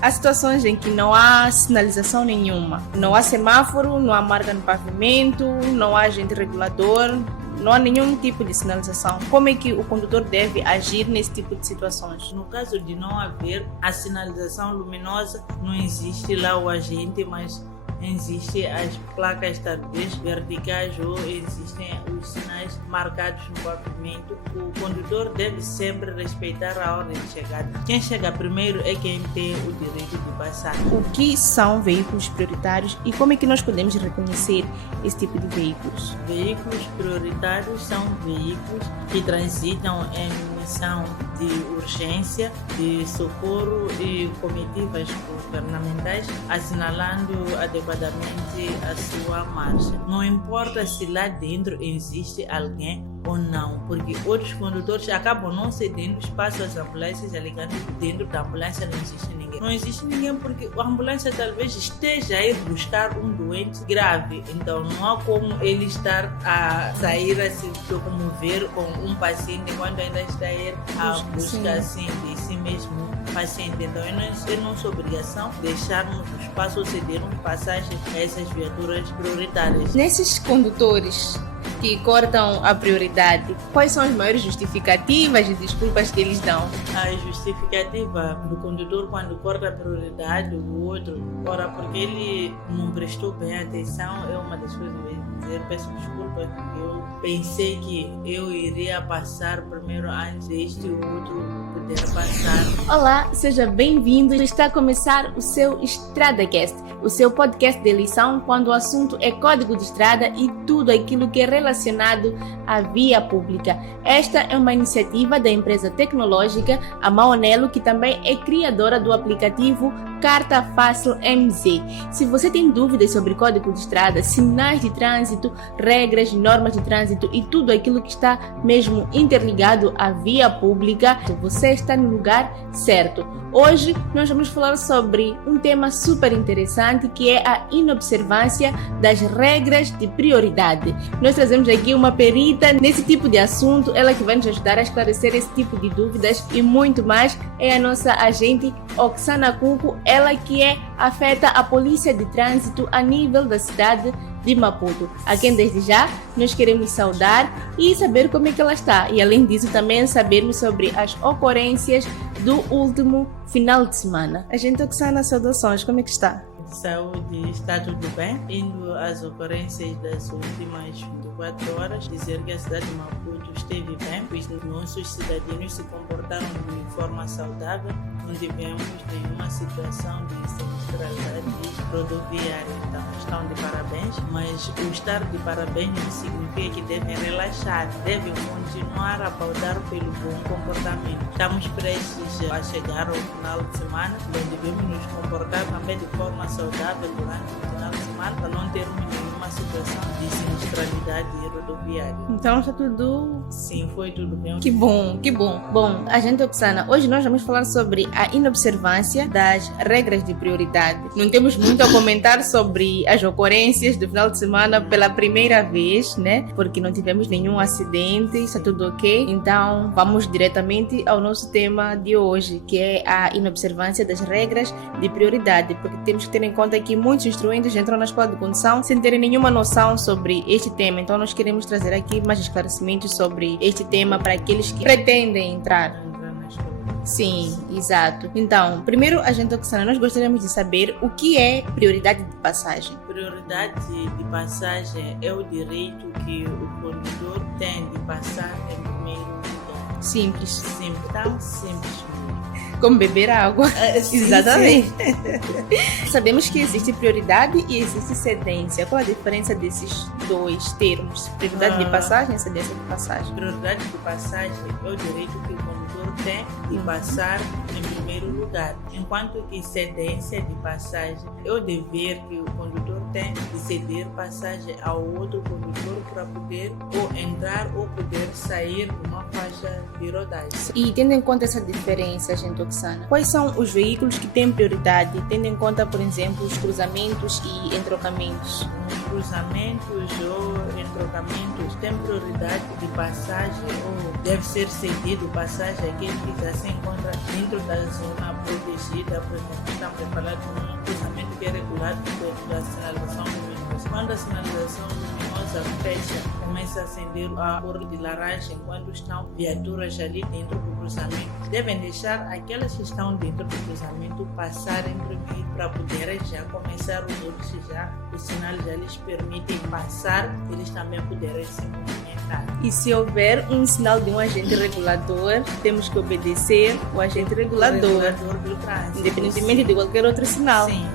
Há situações em que não há sinalização nenhuma, não há semáforo, não há marca no pavimento, não há agente regulador, não há nenhum tipo de sinalização. Como é que o condutor deve agir nesse tipo de situações? No caso de não haver a sinalização luminosa, não existe lá o agente, mas existem as placas talvez verticais ou existem os sinais marcados no pavimento. O condutor deve sempre respeitar a ordem de chegada. Quem chega primeiro é quem tem o direito de passar. O que são veículos prioritários e como é que nós podemos reconhecer esse tipo de veículos? Veículos prioritários são veículos que transitam em missão de urgência, de socorro e comitivas governamentais, assinalando adequadamente a sua marcha. Não importa se lá dentro existe alguém ou não, porque outros condutores acabam não cedendo espaço às ambulâncias, alegando que dentro da ambulância não existe ninguém. Não existe ninguém porque a ambulância talvez esteja a ir buscar um doente grave, então não há como ele estar a sair a se locomover com um paciente enquanto ainda está a ir à busca assim, de si mesmo paciente. Então é nossa obrigação deixarmos o espaço ou cedermos passagem a essas viaturas prioritárias. Nesses condutores que cortam a prioridade, quais são as maiores justificativas e desculpas que eles dão? A justificativa do condutor quando corta a prioridade, o outro, ora porque ele não prestou bem atenção, é uma das coisas que eu vou dizer, peço desculpas, porque eu pensei que eu iria passar primeiro antes deste outro poder passar. Olá, seja bem-vindo. Está a começar o seu EstradaCast, o seu podcast de eleição quando o assunto é código de estrada e tudo aquilo que é relacionado à via pública. Esta é uma iniciativa da empresa tecnológica a Maonelo, que também é criadora do aplicativo Carta Fácil MZ. Se você tem dúvidas sobre código de estrada, sinais de trânsito, regras, normas de trânsito e tudo aquilo que está mesmo interligado à via pública, você está no lugar certo. Hoje nós vamos falar sobre um tema super interessante, que é a inobservância das regras de prioridade. Nós trazemos aqui uma perita nesse tipo de assunto, ela que vai nos ajudar a esclarecer esse tipo de dúvidas e muito mais. É a nossa agente Oksana Cuco, ela que afeta a polícia de trânsito a nível da cidade de Maputo, a quem desde já nós queremos saudar e saber como é que ela está, e além disso também sabermos sobre as ocorrências do último final de semana. Agente Oksana, saudações, como é que está? Saúde, está tudo bem? Indo às ocorrências das últimas 24 horas, dizer que a cidade de Maputo esteve bem, pois os nossos cidadãos se comportaram de forma saudável, não tivemos nenhuma situação de sinistralidade rodoviária, então estão de parabéns, mas o estar de parabéns não significa que devem relaxar, devem continuar a pautar pelo bom comportamento. Estamos prestes a chegar ao final de semana, onde devemos nos comportar também de forma saudável durante o final de semana para não termos nenhuma situação de sinistralidade rodoviária. Então está tudo... Sim, foi tudo bem. Que bom, que bom. Bom, agente Oksana, hoje nós vamos falar sobre a inobservância das regras de prioridade. Não temos muito a comentar sobre as ocorrências do final de semana pela primeira vez, né? Porque não tivemos nenhum acidente, está tudo ok. Então vamos diretamente ao nosso tema de hoje, que é a inobservância das regras de prioridade, porque temos que ter em conta que muitos instruindos entram na escola de condução sem terem nenhuma noção sobre este tema. Então nós queremos trazer aqui mais esclarecimentos sobre este tema para aqueles que pretendem entrar. Sim, exato. Então, primeiro, agente Oksana, nós gostaríamos de saber o que é prioridade de passagem. Prioridade de passagem é o direito que o condutor tem de passar em primeiro lugar. Simples. Simples, tão simples. Como beber água. Sim, Exatamente. Sim. Sabemos que existe prioridade e existe cedência. Qual a diferença desses dois termos? Prioridade de passagem e cedência de passagem. Prioridade de passagem é o direito que o condutor tem de passar em primeiro lugar, enquanto que cedência de passagem é o dever que o condutor tem de ceder passagem ao outro condutor para poder ou entrar ou poder sair de uma faixa de rodagem. E tendo em conta essa diferença, gente Oksana, quais são os veículos que têm prioridade, tendo em conta, por exemplo, os cruzamentos e entrocamentos? Os cruzamentos ou entrocamentos têm prioridade de passagem ou deve ser cedido passagem àquele que já se encontra dentro da zona protegida, por exemplo, estamos a falar de um cruzamento que é regulado pela sinalização luminosa. Quando a sinalização luminosa fecha, começa a acender a cor de laranja enquanto estão viaturas ali dentro do cruzamento. Devem deixar aquelas que estão dentro do cruzamento passarem primeiro para poderem já começar os outros, já o sinal já lhes permite passar, eles também poderem se movimentar. E se houver um sinal de um agente regulador, temos que obedecer o agente regulador Do trânsito, independentemente de qualquer outro sinal. Sim.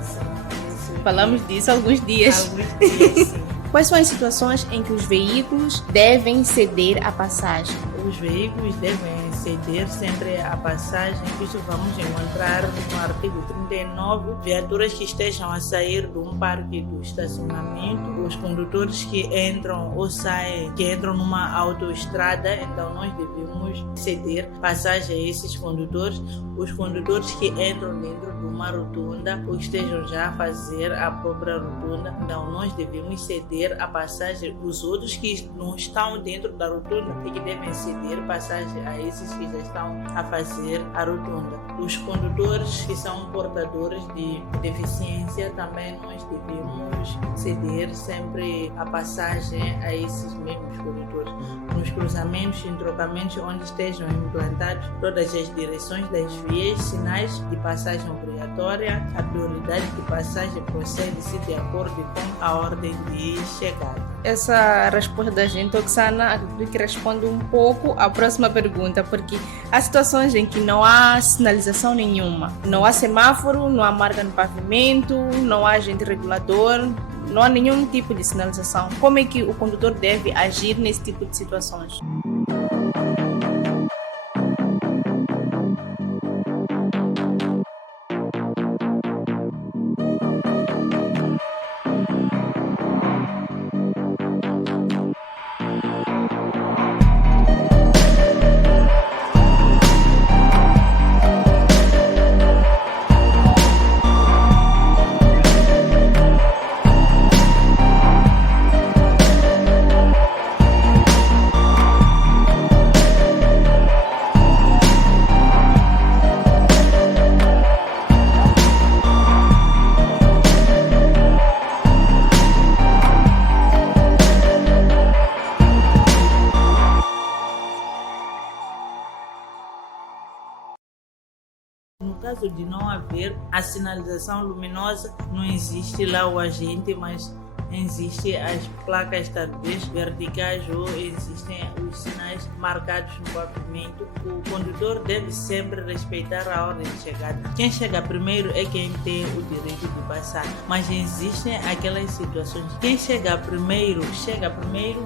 Falamos disso há alguns dias. Sim. Quais são as situações em que os veículos devem ceder a passagem? Os veículos devem ceder sempre a passagem. Isso vamos encontrar no artigo 39. Viaturas que estejam a sair de um parque do estacionamento, os condutores que entram ou saem, que entram numa autoestrada, então nós devemos ceder passagem a esses condutores. Os condutores que entram dentro de uma rotunda ou estejam já a fazer a própria rotunda, então nós devemos ceder a passagem. Os outros que não estão dentro da rotunda é que devem ceder passagem a esses que já estão a fazer a rotunda. Os condutores que são portadores de deficiência também nós devemos ceder sempre a passagem a esses mesmos condutores. Nos cruzamentos e entrocamentos onde estejam implantados todas as direções das vias, sinais de passagem obrigatória, a prioridade de passagem procede-se de acordo com a ordem de chegada. Essa resposta da gente, Oksana, acredito que responde um pouco à próxima pergunta, porque há situações em que não há sinalização nenhuma, não há semáforo, não há marca no pavimento, não há agente regulador, não há nenhum tipo de sinalização. Como é que o condutor deve agir nesse tipo de situações? No caso de não haver a sinalização luminosa, não existe lá o agente, mas existem as placas talvez verticais ou existem os sinais marcados no pavimento. O condutor deve sempre respeitar a ordem de chegada. Quem chega primeiro é quem tem o direito de passar, mas existem aquelas situações. Quem chega primeiro,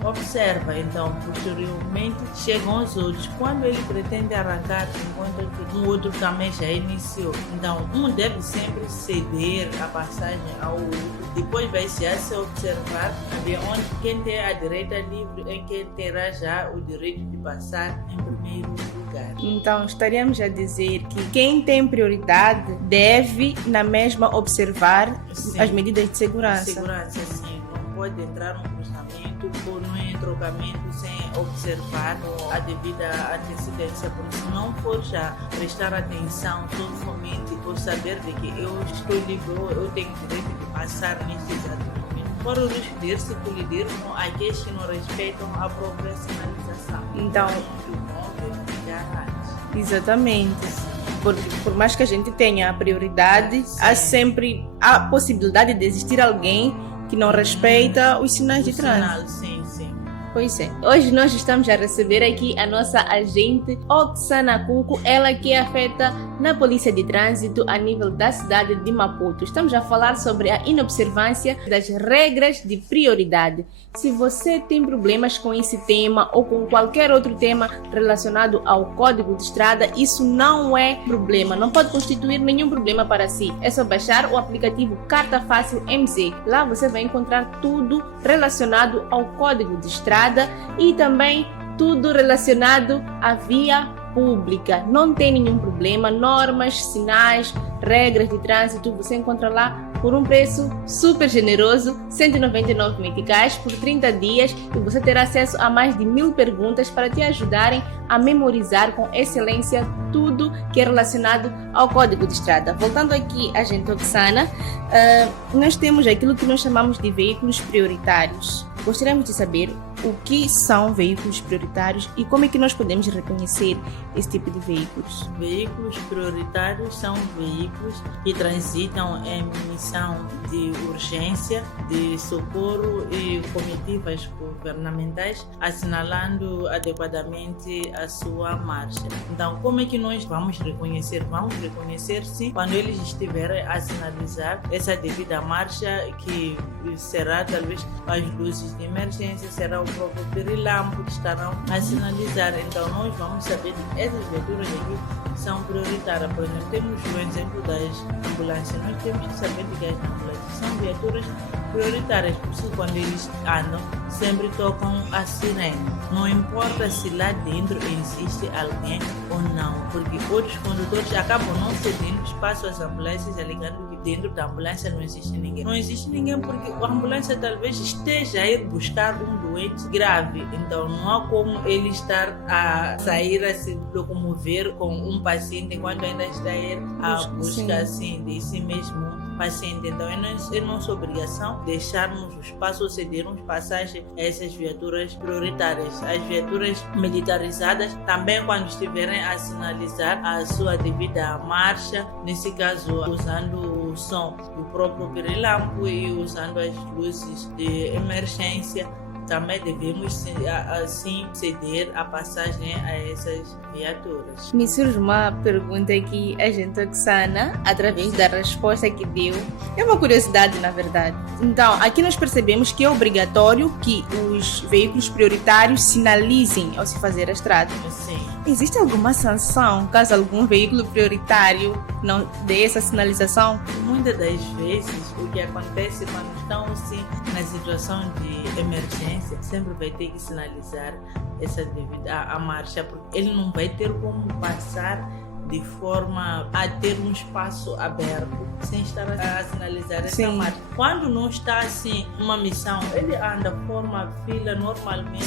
observa, então posteriormente chegam os outros. Quando ele pretende arrancar, enquanto que um outro também já iniciou, então um deve sempre ceder a passagem ao outro. Depois vai se observar onde quem tem a direita livre é quem terá já o direito de passar em primeiro lugar. Então, estaríamos a dizer que quem tem prioridade deve, na mesma, observar as medidas de segurança. Segurança, sim. Não pode entrar num cruzamento ou num entrocamento sem observar a devida antecedência, porque se não for já prestar atenção somente por saber de que eu estou livre ou eu tenho direito de passar neste exato momento, corre o risco de se colidir com aqueles que não respeitam a própria sinalização. Então, antes. Exatamente. Porque por mais que a gente tenha a prioridade, há sempre a possibilidade de existir alguém que não respeita os sinais de trânsito. Sim. Pois é. Hoje nós estamos a receber aqui a nossa agente Oksana Kunku, ela que é afeta na Polícia de Trânsito a nível da cidade de Maputo. Estamos a falar sobre a inobservância das regras de prioridade. Se você tem problemas com esse tema ou com qualquer outro tema relacionado ao Código de Estrada, isso não é problema, não pode constituir nenhum problema para si. É só baixar o aplicativo Carta Fácil MZ. Lá você vai encontrar tudo relacionado ao Código de Estrada e também tudo relacionado à via pública. Não tem nenhum problema, normas, sinais, regras de trânsito, você encontra lá por um preço super generoso, 199 meticais por 30 dias, e você terá acesso a mais de 1000 perguntas para te ajudarem a memorizar com excelência tudo que é relacionado ao Código de Estrada. Voltando aqui à gente Oksana, nós temos aquilo que nós chamamos de veículos prioritários. Gostaríamos de saber o que são veículos prioritários e como é que nós podemos reconhecer esse tipo de veículos. Veículos prioritários são veículos que transitam em missão de urgência, de socorro e comitivas governamentais, assinalando adequadamente a sua marcha. Então, como é que nós vamos reconhecer? Vamos reconhecer, sim, quando eles estiverem a sinalizar essa devida marcha, que será talvez as luzes de emergência, será o próprio pirilampo que estarão a sinalizar. Então nós vamos saber que essas viaturas aqui são prioritárias. Por exemplo, temos o exemplo das ambulâncias. Nós temos que saber que as ambulâncias são viaturas prioritárias, por isso quando eles andam sempre tocam a sirene. Não importa se lá dentro existe alguém ou não, porque outros condutores acabam não cedendo espaço às ambulâncias, alegando que dentro da ambulância não existe ninguém. Não existe ninguém porque a ambulância talvez esteja a ir buscar um doente grave, então não há como ele estar a sair a se locomover com um paciente enquanto ainda está a ir à busca assim, de si mesmo paciente. Então é nossa obrigação deixarmos o espaço ou cedermos passagem a essas viaturas prioritárias. As viaturas militarizadas também, quando estiverem a sinalizar a sua devida marcha, nesse caso usando o som do próprio pirilampo e usando as luzes de emergência, também devemos assim ceder a passagem a essas viaturas. Me surge uma pergunta aqui, a gente Oksana, através da resposta que deu. É uma curiosidade, na verdade. Então, aqui nós percebemos que é obrigatório que os veículos prioritários sinalizem ao se fazer a estrada. Sim. Existe alguma sanção caso algum veículo prioritário não dê essa sinalização? Muitas das vezes, o que acontece quando estão assim na situação de emergência, sempre vai ter que sinalizar essa devida a marcha, porque ele não vai ter como passar de forma a ter um espaço aberto sem estar a sinalizar essa marcha. Quando não está assim uma missão, ele anda, forma fila normalmente,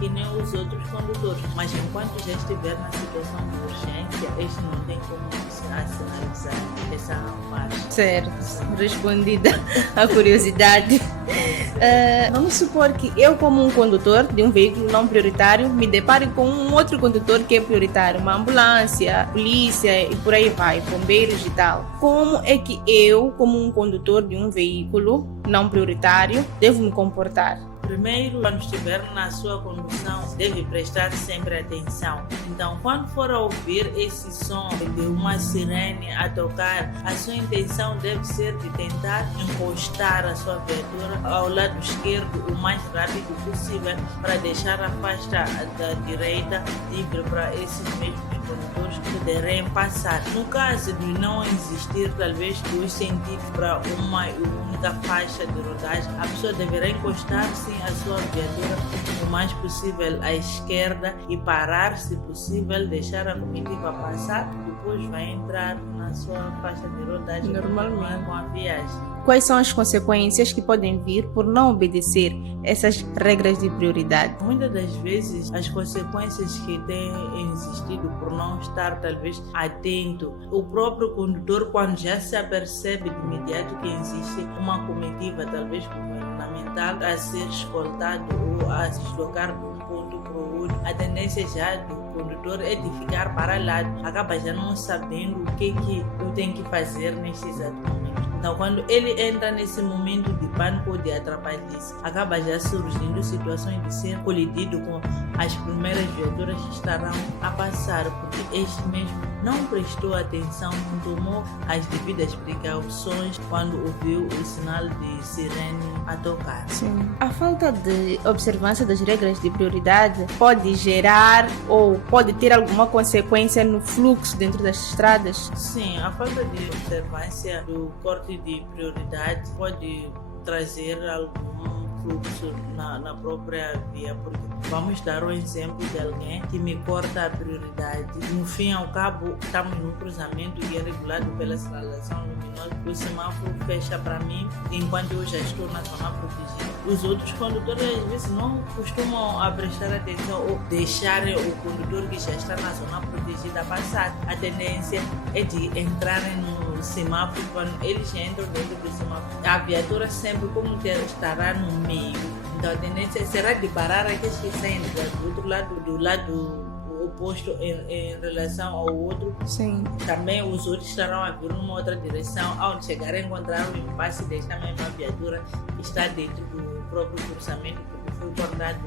que nem os outros condutores, mas enquanto já estiver na situação de urgência, este não tem como sinalizar essa marcha. Certo, respondida a curiosidade. Vamos supor que eu, como um condutor de um veículo não prioritário, me depare com um outro condutor que é prioritário, uma ambulância, polícia e por aí vai, bombeiros e tal. Como é que eu, como um condutor de um veículo não prioritário, devo me comportar? Primeiro, quando estiver na sua condução, deve prestar sempre atenção. Então, quando for a ouvir esse som de uma sirene a tocar, a sua intenção deve ser de tentar encostar a sua viatura ao lado esquerdo o mais rápido possível para deixar a faixa da direita livre para esses mesmos condutores poderem passar. No caso de não existir talvez dois sentidos para uma única faixa de rodagem, a pessoa deverá encostar sim a sua viatura o mais possível à esquerda e parar, se possível, deixar a comitiva passar, depois vai entrar na sua faixa de rodagem normalmente com a viagem. Quais são as consequências que podem vir por não obedecer essas regras de prioridade? Muitas das vezes, as consequências que têm existido por não estar talvez atento, o próprio condutor, quando já se apercebe de imediato que existe uma comitiva talvez governamental a ser escoltado ou a se deslocar de um ponto para o outro, a tendência já do condutor é de ficar parado, acaba já não sabendo o que eu tenho que fazer neste exato momento. Então, quando ele entra nesse momento de pânico ou de atrapalhice, acaba já surgindo situações de ser colidido com as primeiras viaturas que estarão a passar, porque este mesmo não prestou atenção, não tomou as devidas precauções quando ouviu o sinal de sirene a tocar. Sim. A falta de observância das regras de prioridade pode gerar ou pode ter alguma consequência no fluxo dentro das estradas? Sim, a falta de observância do corte de prioridade pode trazer algum fluxo na própria via, porque vamos dar um exemplo de alguém que me corta a prioridade. No fim ao cabo, estamos num cruzamento que é regulado pela sinalização luminosa, o semáforo fecha para mim enquanto eu já estou na zona protegida. Os outros condutores às vezes não costumam prestar atenção ou deixar o condutor que já está na zona protegida passar. A tendência é de entrarem no semáforo. Quando eles entram dentro do semáforo, a viatura sempre como que estará no meio. Então a tendência será de parar aqueles que saem do outro lado, do lado oposto em relação ao outro. Sim. Também os outros estarão a vir numa outra direção, ao chegar a encontrar o impasse desta mesma viatura que está dentro do próprio cruzamento, porque foi cortado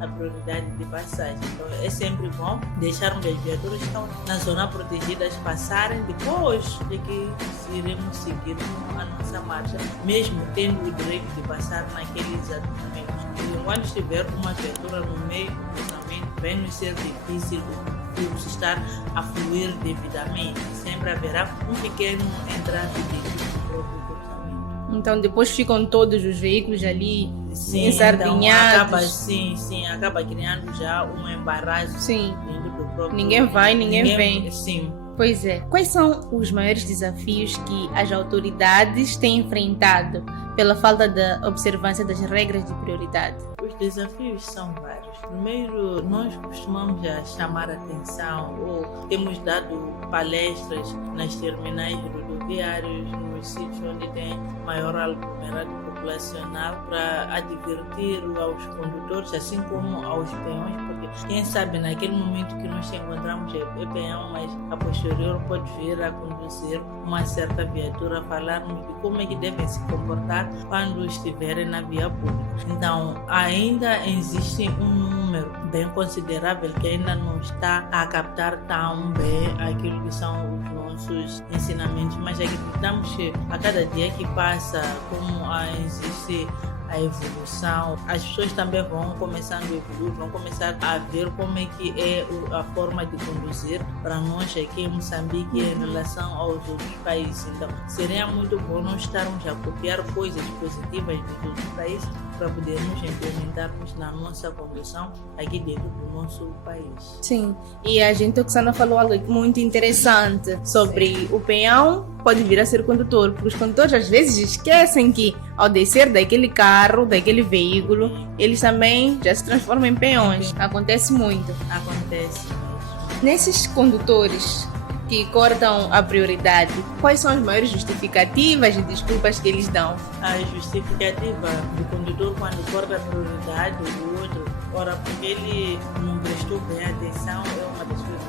a prioridade de passagem. Então é sempre bom deixarmos as viaturas que estão na zona protegida passarem, depois de que iremos seguir a nossa marcha, mesmo tendo o direito de passar naquele exato momento. E enquanto estiver uma viatura no meio do cruzamento, vai nos ser difícil o fluxo estar a fluir devidamente. Sempre haverá um pequeno entrave dentro do próprio cruzamento. Então depois ficam todos os veículos ali ensardinhados. Então, acaba criando já um embaraço dentro do próprio. Ninguém vai, ninguém vem. Sim. Pois é. Quais são os maiores desafios que as autoridades têm enfrentado pela falta da observância das regras de prioridade? Os desafios são vários. Primeiro, nós costumamos já chamar a atenção ou temos dado palestras nas terminais rodoviárias, nos sítios onde tem maior aglomerado populacional, para advertir aos condutores, assim como aos peões, porque quem sabe naquele momento que nós encontramos é peão, mas a posterior pode vir a conduzir uma certa viatura, falarmos de como é que devem se comportar quando estiverem na via pública. Então, ainda existe um número bem considerável que ainda não está a captar tão bem aquilo que são os nossos ensinamentos, mas acreditamos que a cada dia que passa, como existe a evolução, as pessoas também vão começando a evoluir, vão começar a ver como é que é a forma de conduzir para nós aqui em Moçambique em relação aos outros países. Então, seria muito bom nós estarmos a copiar coisas positivas dos outros países para podermos implementarmos na nossa condução aqui dentro do nosso país. Sim, e a gente, Oksana, falou algo muito interessante sobre o peão pode vir a ser condutor, porque os condutores às vezes esquecem que ao descer daquele carro, daquele veículo, eles também já se transformam em peões. Acontece muito. Acontece mesmo. Nesses condutores que cortam a prioridade, quais são as maiores justificativas e desculpas que eles dão? A justificativa do condutor quando corta a prioridade do outro, ora, porque ele não prestou bem atenção, é uma das coisas.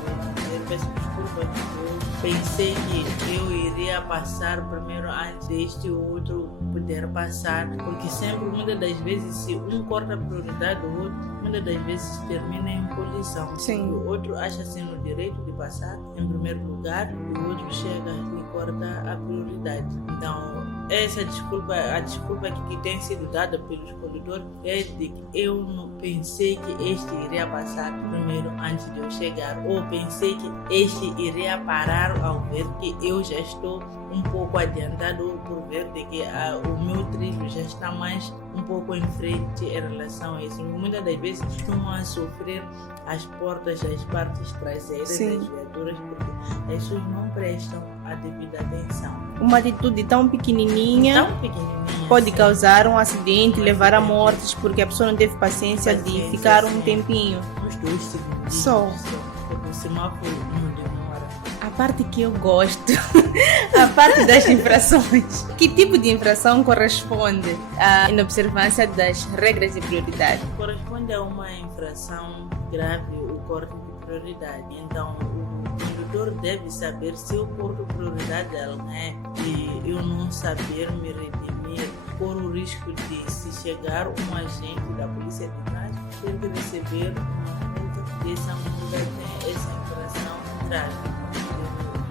Ele peço desculpa, eu pensei que eu iria passar primeiro antes deste outro poder passar, porque sempre, muitas das vezes, se um corta a prioridade do outro, muitas das vezes termina em colisão. Sim. O outro acha-se no direito de passar em primeiro lugar, e o outro chega e corta a prioridade. Então, essa desculpa, a desculpa que tem sido dada pelos condutores é de que eu não pensei que este iria passar primeiro antes de eu chegar, ou pensei que este iria parar ao ver que eu já estou um pouco adiantado, ou por ver de que o meu trilho já está mais um pouco em frente em relação a isso. Muitas das vezes costumam a sofrer as portas das partes traseiras das viaturas, porque as pessoas não prestam a devida atenção. Uma atitude tão pequenininha pode causar um acidente, levar a mortes, porque a pessoa não teve paciência de ficar um tempinho. Uns 2 segundos. Só. O semáforo não demora. A parte que eu gosto, a parte das infrações. Que tipo de infração corresponde à inobservância das regras de prioridade? Corresponde a uma infração grave, o corte de prioridade. Então, o condutor deve saber se eu corto prioridade a alguém e eu não saber me redimir, por o risco de, se chegar um agente da polícia de trânsito, ter que receber uma multa. Essa multa tem essa infração grave.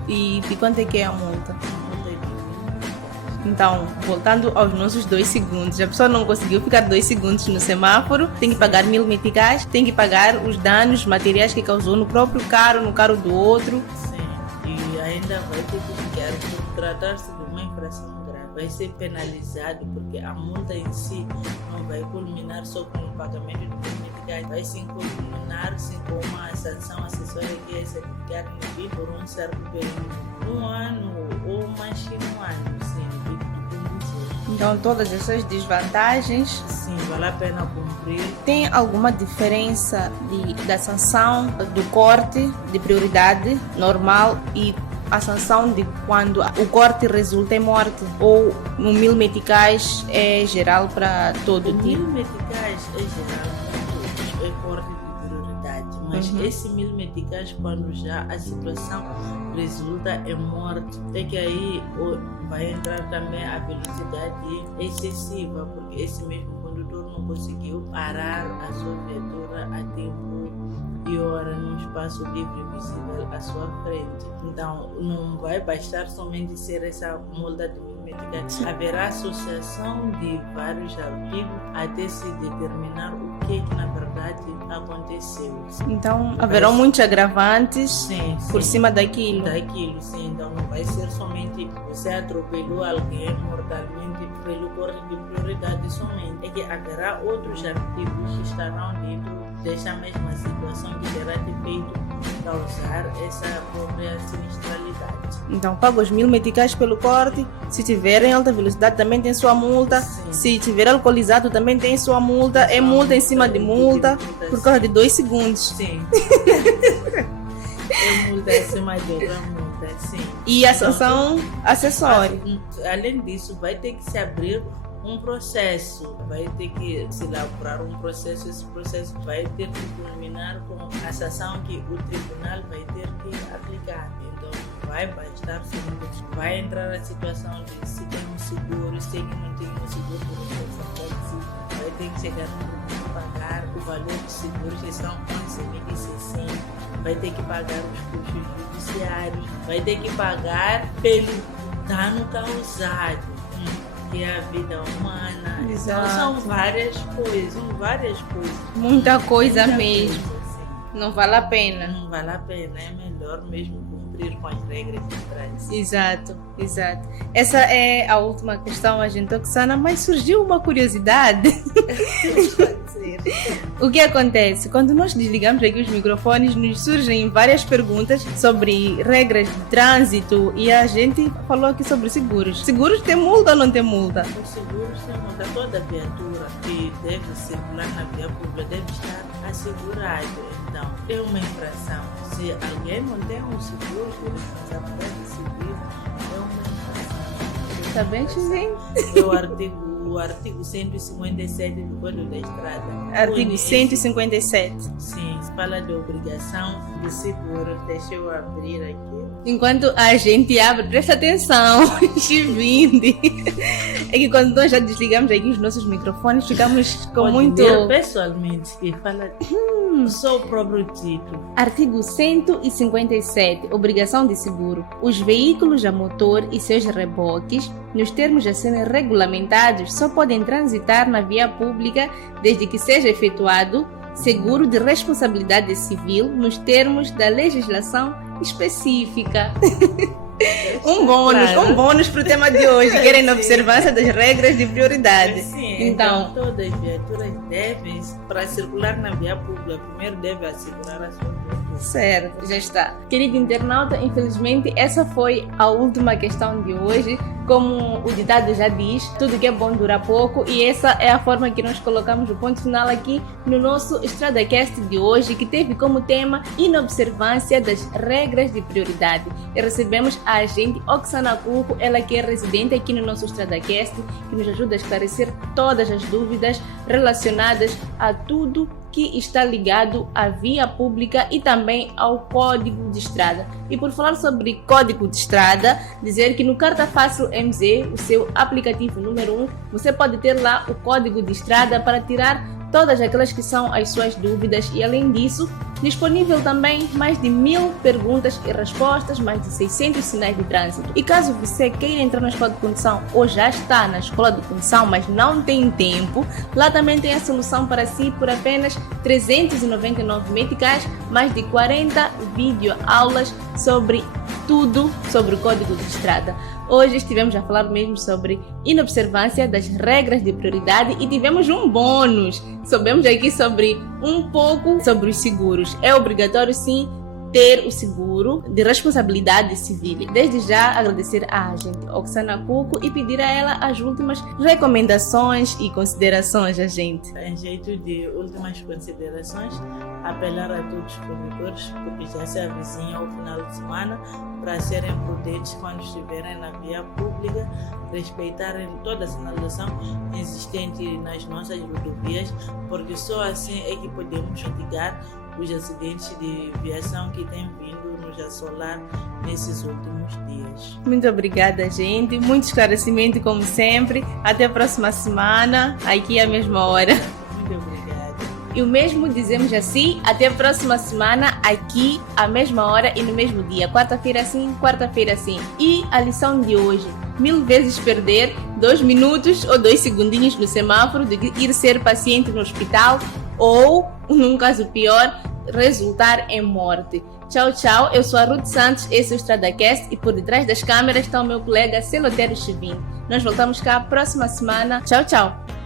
E de quanto é que é a multa? Multa de Então, voltando aos nossos 2 segundos, a pessoa não conseguiu ficar 2 segundos no semáforo, tem que pagar 1000 meticais, tem que pagar os danos materiais que causou no próprio carro, no carro do outro. Sim, e ainda vai ter que ficar, por tratar-se de uma infração grave, vai ser penalizado, porque a multa em si não vai culminar só com o pagamento de 1000 meticais, vai sim culminar-se com uma sanção acessória, que é certificar em por um certo período, 1 ano ou mais de 1 ano, sim. Então, todas essas desvantagens. Sim, vale a pena cumprir. Tem alguma diferença da sanção do corte de prioridade normal e a sanção de quando o corte resulta em morte? Ou no 1000 meticais é geral para todo tipo? 1000 meticais é geral para todos, é corte de prioridade. Mas esse 1000 meticais, quando já a situação resulta em morte, é que aí vai entrar também a velocidade excessiva, porque esse mesmo condutor não conseguiu parar a sua viatura a tempo e hora num espaço livre visível à sua frente. Então, não vai bastar somente ser essa multa de 1000 meticais. Haverá associação de vários artigos até se determinar o que na verdade aconteceu. Então, haverão muitos agravantes sim, por cima daquilo. Sim. Então, não vai ser somente você atropelou alguém mortalmente pelo corte de prioridade somente. É que haverá outros artigos que estarão dentro desta mesma situação que terá de feito causar essa própria sinistralidade. Então, paga os 1000 meticais pelo corte. Se tiver em alta velocidade, também tem sua multa. Sim. Se tiver alcoolizado, também tem sua multa. É multa em cima de multa por causa de 2 segundos. Sim. É multa em cima de outra multa, sim. E a sanção acessória. Além disso, vai ter que se abrir um processo, vai ter que se elaborar um processo. Esse processo vai ter que culminar com a sanção que o tribunal vai ter que aplicar. Então, vai bastar somente, vai entrar a situação de se tem um seguro, se não tem um seguro por responsabilidade, vai ter que chegar no tribunal pagar o valor do seguro, que são 11.600, vai ter que pagar os custos judiciários, vai ter que pagar pelo dano causado, que é a vida humana. Exato. Então, são várias coisas. Muita coisa Muita mesmo. coisa, assim. Não vale a pena. Não vale a pena, é melhor mesmo cumprir com as regras de trás. Exato. Essa é a última questão, agente Oksana, mas surgiu uma curiosidade. O que acontece? Quando nós desligamos aqui os microfones, nos surgem várias perguntas sobre regras de trânsito e a gente falou aqui sobre seguros. Seguros tem multa ou não tem multa? Os seguros têm multa. Toda viatura que deve circular na via pública deve estar assegurada. Então, é uma infração. Se alguém não tem um seguro de responsabilidade civil, é uma infração. Tá bem, Chizinho? É o artigo 157 do Código da Estrada. Artigo 157. Sim, fala de obrigação de seguro. Deixa eu abrir aqui. Enquanto a gente abre, presta atenção, Chivinde. É que quando nós já desligamos aqui os nossos microfones, ficamos com Pode muito... ler pessoalmente e fala só o próprio título. Artigo 157. Obrigação de seguro. Os veículos a motor e seus reboques, nos termos a serem regulamentados, só podem transitar na via pública desde que seja efetuado seguro de responsabilidade civil nos termos da legislação específica. Um bônus para o tema de hoje, querem a observância das regras de prioridade. Sim, então todas as viaturas devem, para circular na via pública, primeiro devem assegurar a sua viatura. Certo, já está. Querido internauta, infelizmente essa foi a última questão de hoje. Como o ditado já diz, tudo que é bom dura pouco, e essa é a forma que nós colocamos o ponto final aqui no nosso EstradaCast de hoje, que teve como tema inobservância das regras de prioridade. E recebemos a agente Oksana Cuco, ela que é residente aqui no nosso EstradaCast, que nos ajuda a esclarecer todas as dúvidas relacionadas a tudo que está ligado à via pública e também ao Código de Estrada. E por falar sobre Código de Estrada, dizer que no Carta Fácil MZ, o seu aplicativo número 1, você pode ter lá o Código de Estrada para tirar todas aquelas que são as suas dúvidas, e além disso, disponível também mais de 1000 perguntas e respostas, mais de 600 sinais de trânsito. E caso você queira entrar na escola de condução ou já está na escola de condução, mas não tem tempo, lá também tem a solução para si por apenas 399 meticais, mais de 40 videoaulas sobre tudo sobre o Código de Estrada. Hoje estivemos a falar mesmo sobre inobservância das regras de prioridade e tivemos um bônus. Soubemos aqui sobre um pouco sobre os seguros. É obrigatório sim ter o seguro de responsabilidade civil. Desde já agradecer à agente Oksana Cuco e pedir a ela as últimas recomendações e considerações, agente. Em jeito de últimas considerações, apelar a todos os condutores, porque já se avizinha o final de semana, para serem prudentes quando estiverem na via pública, respeitarem toda a sinalização existente nas nossas rodovias, porque só assim é que podemos mitigar os acidentes de viação que têm vindo nos assolar nesses últimos dias. Muito obrigada, gente. Muito esclarecimento, como sempre. Até a próxima semana, aqui à mesma hora. Muito obrigada. E o mesmo dizemos assim, até a próxima semana, aqui à mesma hora e no mesmo dia. Quarta-feira sim, quarta-feira sim. E a lição de hoje: 1000 vezes perder 2 minutos ou 2 segundinhos no semáforo de ir ser paciente no hospital ou, num caso pior, resultar em morte. Tchau, tchau. Eu sou a Ruth Santos, esse é o EstradaCast e por detrás das câmeras está o meu colega Celotero Chivin. Nós voltamos cá a próxima semana. Tchau, tchau.